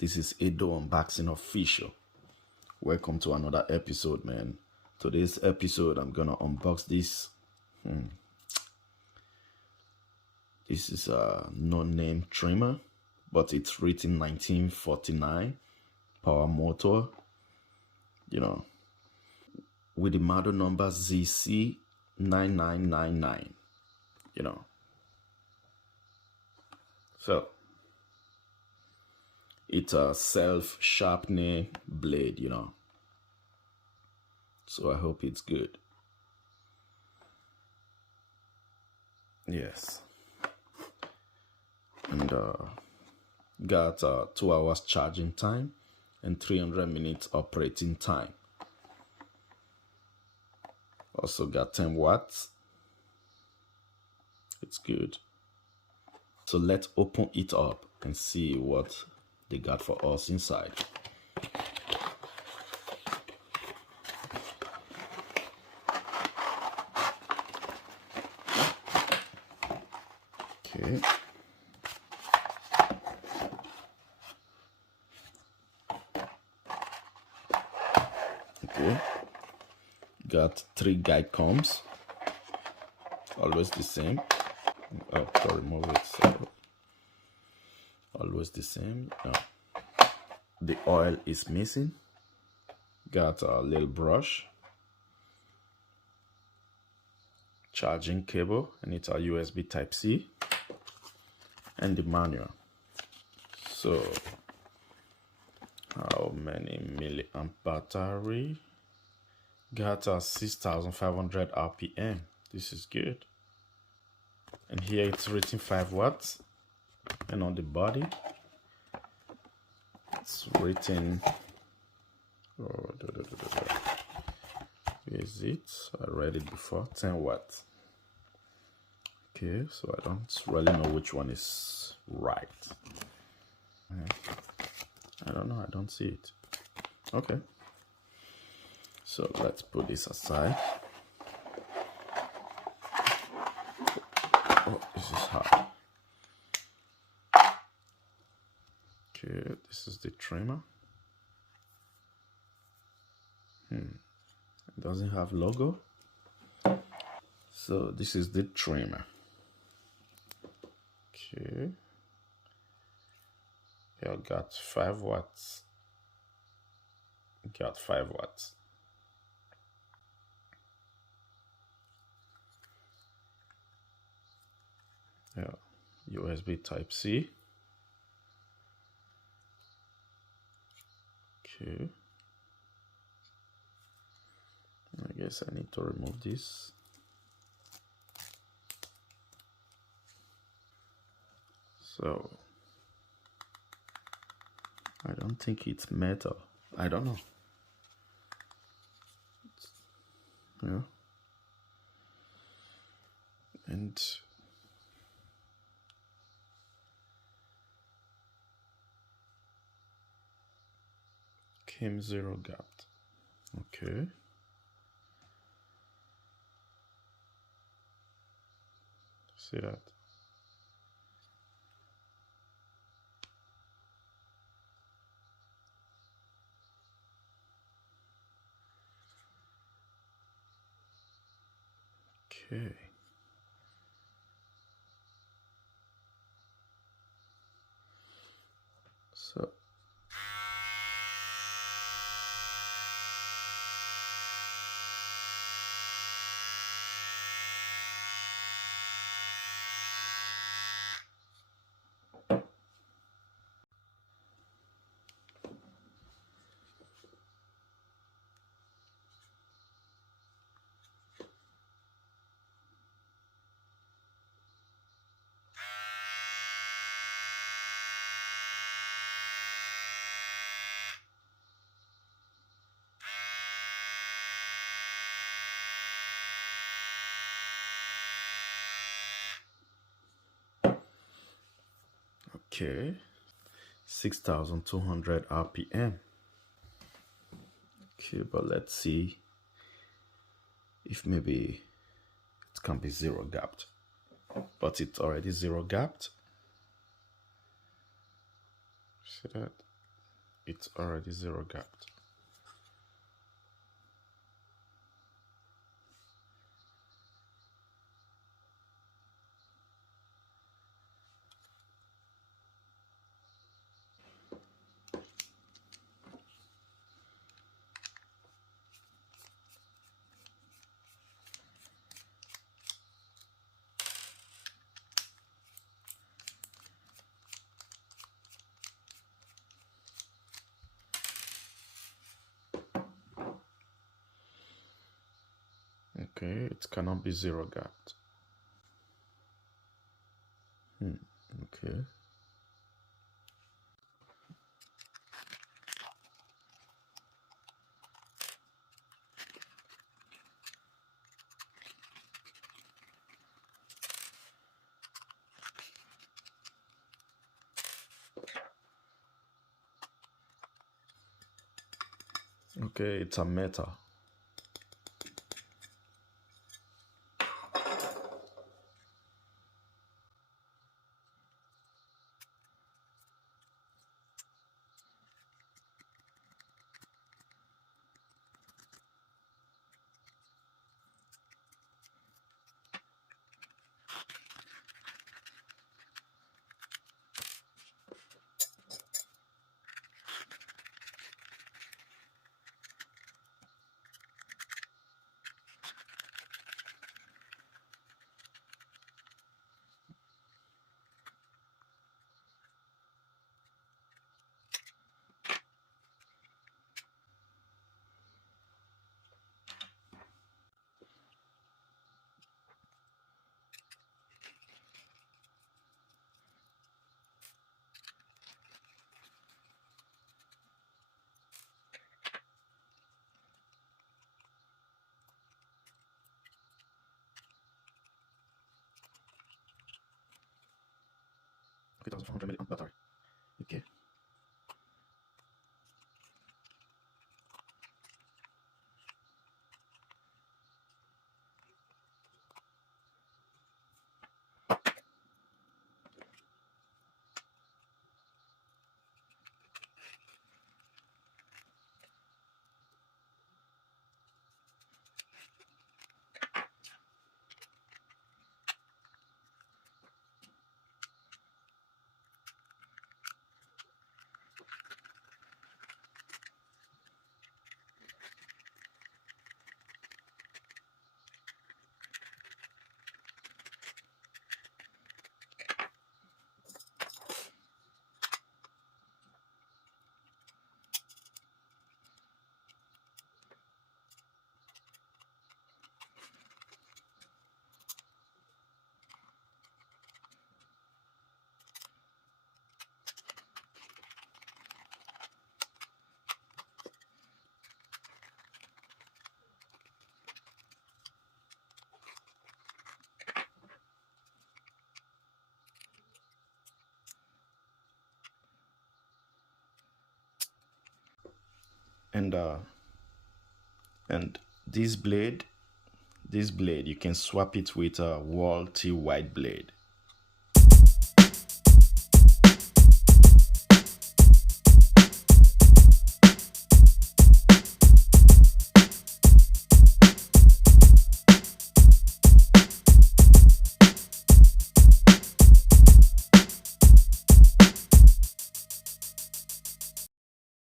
This is Edo Unboxing Official. Welcome to another episode, man. Today's episode, I'm gonna unbox this. This is a no-name trimmer, but it's written 1949 power motor. With the model number ZC9999. So it's a self-sharpening blade, So I hope it's good. Yes. And got 2 hours charging time and 300 minutes operating time. Also got 10 watts. It's good. So let's open it up and see what they got for us inside. Okay. Okay. Got 3 guide combs. Always the same. Oh, to remove it. So always the same. No. The oil is missing. Got a little brush. Charging cable, and it's a USB Type-C. And the manual. So, how many milliamp battery? Got a 6,500 RPM. This is good. And here it's written 5 watts. And on the body, it's written. Where is it? I read it before. 10 watts. Okay, so I don't really know which one is right. I don't know. I don't see it. Okay. So let's put this aside. Oh, this is hard. Okay, this is the trimmer. It doesn't have logo. So this is the trimmer. Okay. Yeah, got 5 watts. Got 5 watts. Yeah, USB Type-C. Okay. I guess I need to remove this. So I don't think it's metal. I don't know. Yeah. And came 0 gap. Okay. See that? Okay. So okay. 6,200 RPM. Okay, but let's see if maybe it can be 0 gapped. But it's already 0 gapped. See that? it's already zero gapped. Okay, it cannot be zero gapped. Okay. Okay, it's a meta. Okay, 2400 milliamp battery. Okay. And this blade you can swap it with a wall T white blade.